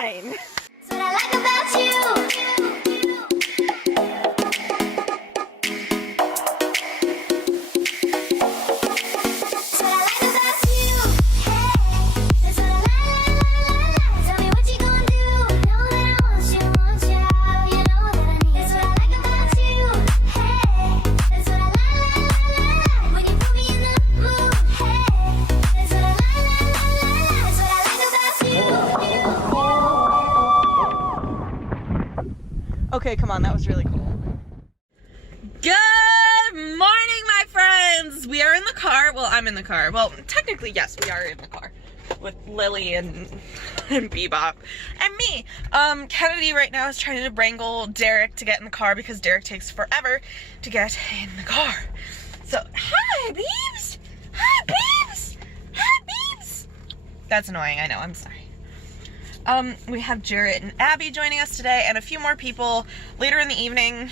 fine. That's what I like about you. That's what I like about you. Hey, that's what I like. Tell me what you gonna do. Know that I want you. You know that I need. That's what I like about you. Hey, that's what I like. When you put me in the mood. Hey, that's what I like. That's what I like about you. Okay, come on, that was really cool. Good morning, my friends! We are in the car. Well, I'm in the car. Well, technically, yes, we are in the car with Lily and Bebop and me. Kennedy right now is trying to wrangle Derek to get in the car because Derek takes forever to get in the car. So, hi, Beebs! Hi, Beebs! Hi, Beebs! That's annoying, I know, I'm sorry. We have Jarrett and Abby joining us today and a few more people later in the evening.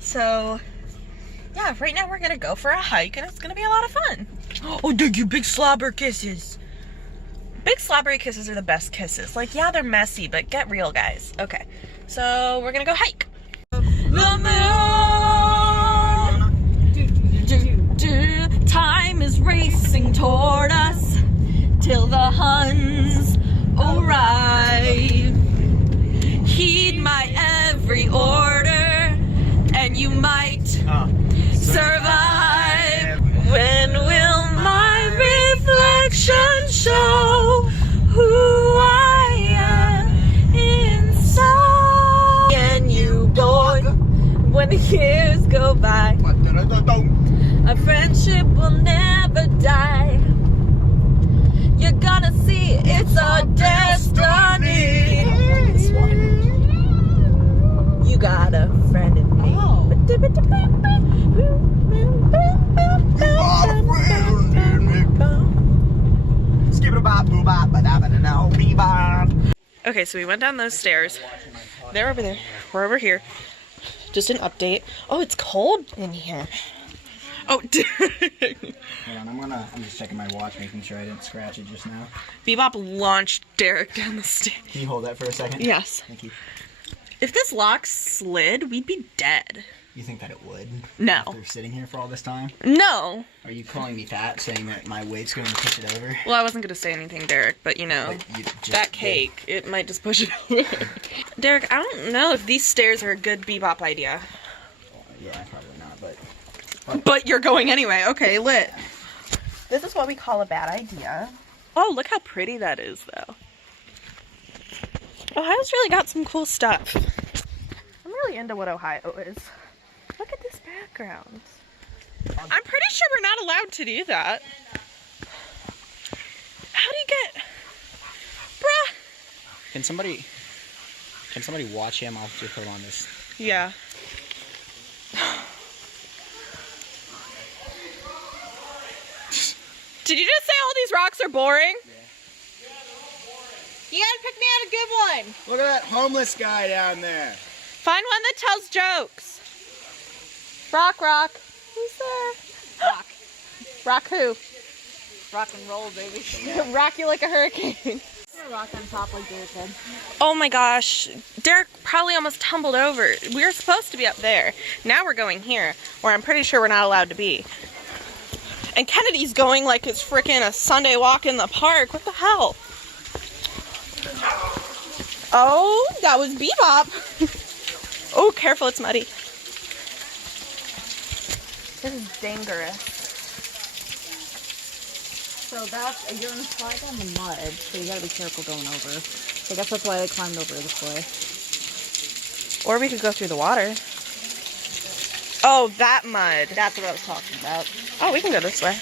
So, yeah, right now we're gonna go for a hike and it's gonna be a lot of fun. Oh, thank you, big slobber kisses. Big slobbery kisses are the best kisses. Like, yeah, they're messy, but get real, guys. Okay, so we're gonna go hike. The moon! Time is racing toward us till the Huns arrive. Heed my every order and you might survive. When will my reflection show who I am inside? And you, boy, when the years go by, a friendship will never die. You're gonna see it's our destiny. You got a friend in me. Okay, so we went down those stairs. They're over there. We're over here. Just an update. Oh, it's cold in here. Oh, Hold on, I'm just checking my watch, making sure I didn't scratch it just now. Bebop launched Derek down the stairs. Can you hold that for a second? Yes. Thank you. If this lock slid, we'd be dead. You think that it would? No. After sitting here for all this time? No. Are you calling me fat, saying that my weight's going to push it over? Well, I wasn't going to say anything, Derek, but you know, But you just that cake, it might just push it over. Derek, I don't know if these stairs are a good Bebop idea. Yeah, probably not, but... But you're going anyway. Okay, lit. This is what we call a bad idea. Oh, look how pretty that is, though. Ohio's really got some cool stuff. I'm really into what Ohio is. Look at this background. I'm pretty sure we're not allowed to do that. How do you get... Bruh! Can somebody watch him? I'll just hold on this. Yeah. Did you just say all these rocks are boring? Yeah. You gotta pick me out a good one. Look at that homeless guy down there. Find one that tells jokes. Rock. Who's there? Rock. Rock who? Rock and roll, baby. Rock you like a hurricane. Rock on top like Derek did. Oh my gosh. Derek probably almost tumbled over. We were supposed to be up there. Now we're going here, where I'm pretty sure we're not allowed to be. And Kennedy's going like it's freaking a Sunday walk in the park. What the hell? Oh, that was Bebop. Oh, careful, it's muddy. This is dangerous. So you're gonna slide down the mud, so you gotta be careful going over. So I guess that's why they climbed over this way. Or we could go through the water. Oh, that mud. That's what I was talking about. Oh, we can go this way.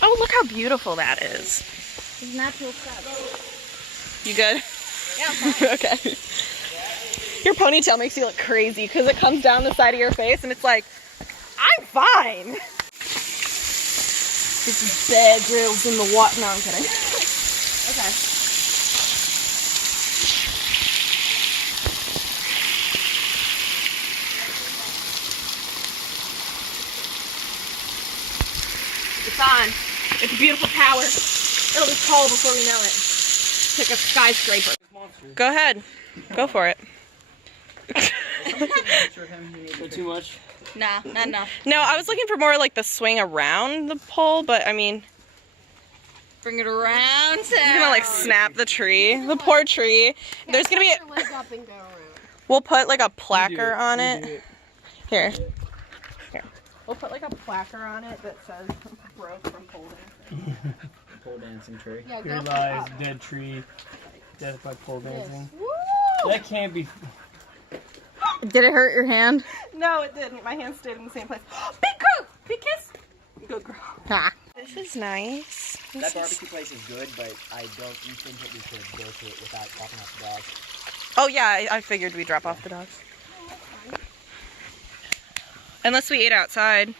Oh, look how beautiful that is. It's natural stuff. You good? Yeah, I'm fine. Okay. Your ponytail makes you look crazy because it comes down the side of your face and it's like, I'm fine. This is Bear Grylls in the water. No, I'm kidding. Okay. It's on. It's a beautiful tower. It'll be tall before we know it. It's like a skyscraper. Go ahead. Go for it. Too much. Nah, not enough. No, I was looking for more like the swing around the pole, but I mean, Bring it around. it's gonna like snap the tree. The poor tree. There's gonna be. Leg up and go around. We'll put like a placard on it. Here. Here. We'll put like a placard on it that says broke from pole dancing. Pole dancing tree. Yeah, Here go lies up. dead tree. Death by pole dancing. Woo! That can't be. Did it hurt your hand? No, it didn't. My hand stayed in the same place. Big girl! Big kiss! Good girl. Ha. This is nice. That barbecue place is good, but I don't think that we should go to it without dropping off the dogs. Oh yeah, I figured we'd drop off the dogs. Unless we ate outside.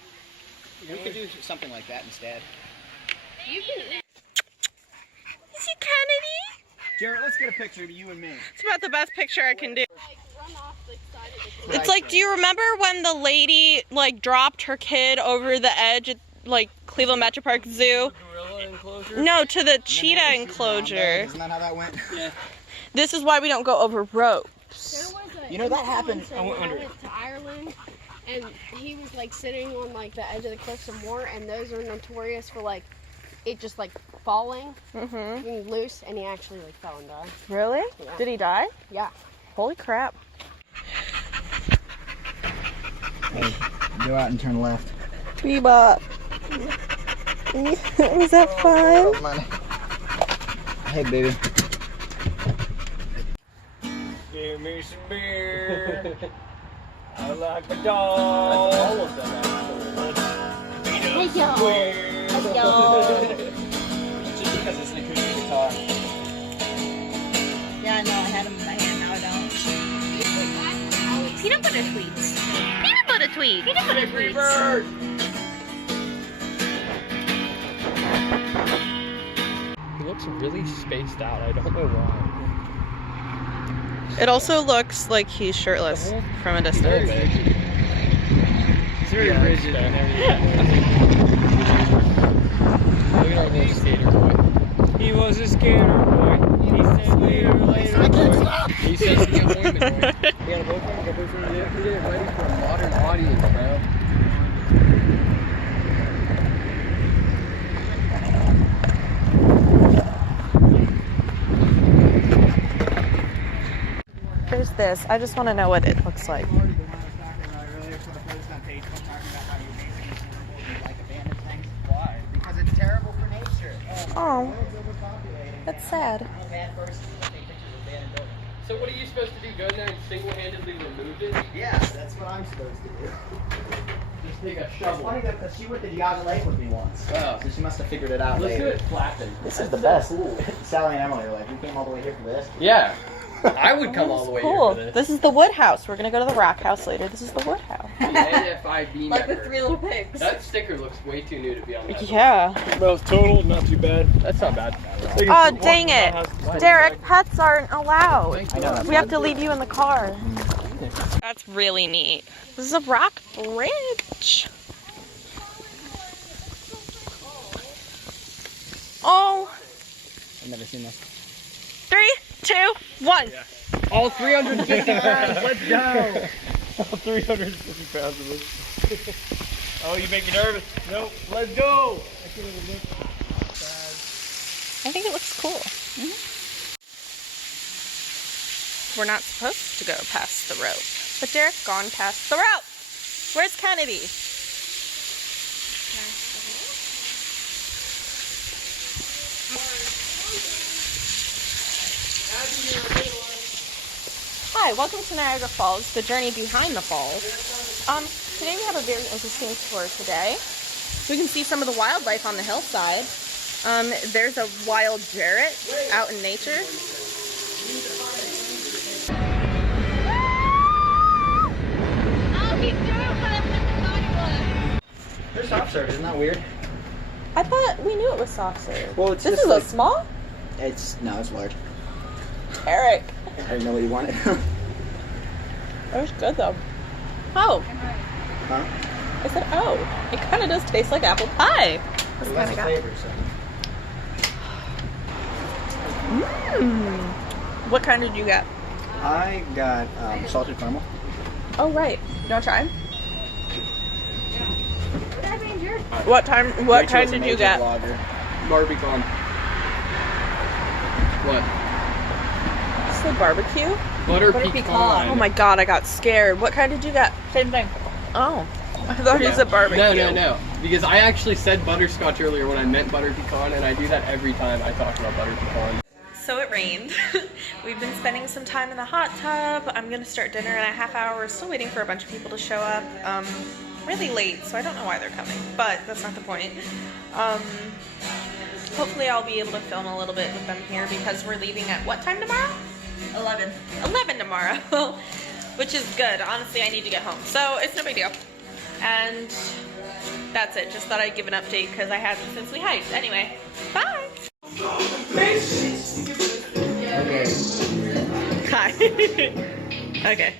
We could do something like that instead. Is he Kennedy? Jarrett, let's get a picture of you and me. It's about the best picture I can do. Run off the side of the It's like, do you remember when the lady like dropped her kid over the edge at like Cleveland Metro Park Zoo? Gorilla enclosure? No, to the cheetah enclosure. Isn't that how that went? Yeah. This is why we don't go over ropes. You know, that happened- I went to Ireland, and he was like sitting on like the edge of the cliffs of Moore, and those are notorious for like it just like falling, Mm-hmm. being loose, and he actually like fell and died. Really? Yeah. Did he die? Yeah. Holy crap. Hey, go out and turn left. Bebop. Was that fun? Hey, baby. Give me some beer. I like my dog. All of them, Hey yo. Just because it's an acoustic guitar. Yeah, I know. I had them in my hand. Now I don't. Peanut butter tweets. Peanut butter tweets. Peanut butter tweets. He looks really spaced out. I don't know why. It also looks like he's shirtless from a distance. It's very rigid and everything. Look at our little skater boy. He was a skater boy. He said later, later. He says he got appointment boy. He got a boyfriend? Got a boyfriend? Yeah, he did it ready for a modern audience, bro. There's this. I just want to know what it looks like. Because it's terrible for nature. Oh, that's sad. So what are you supposed to do? Go in there and single-handedly remove it? Yeah, that's what I'm supposed to do. Just take a It's shovel. funny though, because she went to Geauga Lake with me once. Oh. So she must have figured it out Let's do later. it flapping. This is the best. Sally and Emily are like, we came all the way here for this. Yeah. I would come all the way Cool. here for this. This is the wood house. We're gonna go to the rock house later. This is the wood house. NFIB Like the member. 3 little pigs. That sticker looks way too new to be on that. Yeah. Smells total, not too bad. That's not bad. Oh, dang it. Derek, pets aren't allowed. I know. We have to leave you in the car. That's really neat. This is a rock bridge. Oh, I've never seen this. 3, 2, 1. All 350 pounds, let's go! All 350 pounds of this. Oh, you make me nervous. Nope, let's go! I think it looks cool. We're not supposed to go past the rope, but Derek gone past the rope. Where's Kennedy? Hi, welcome to Niagara Falls, the journey behind the falls. Today we have a very interesting tour today. We can see some of the wildlife on the hillside. There's a wild Jarrett out in nature. Oh, he's doing what I put the body was. They're soft serve, isn't that weird? I thought we knew it was soft serve. Well, it's This just is like, a small? no, it's large. Eric. I didn't know what you wanted. That was good though. Oh, Huh? I said oh. It kind of does taste like apple pie. This Well, kind that's of the got. flavor, so. What kind did you get? I got salted caramel. Oh right. You want to try? What kind Rachel's did a you major get? vlogger. Barbecon. What? Did you say barbecue? Butter Butter pecan. pecan. Oh my god, I got scared. What kind did you get? Same thing. Oh. I thought you said barbecue. No. Because I actually said butterscotch earlier when I meant butter pecan, and I do that every time I talk about butter pecan. So it rained. We've been spending some time in the hot tub. I'm gonna start dinner in a half hour. We're still waiting for a bunch of people to show up. Really late, so I don't know why they're coming, but that's not the point. Hopefully I'll be able to film a little bit with them here because we're leaving at what time tomorrow? 11. 11 tomorrow, which is good. Honestly, I need to get home, so it's no big deal. And that's it. Just thought I'd give an update because I haven't since we hiked. Anyway, bye. Okay. Hi. Okay.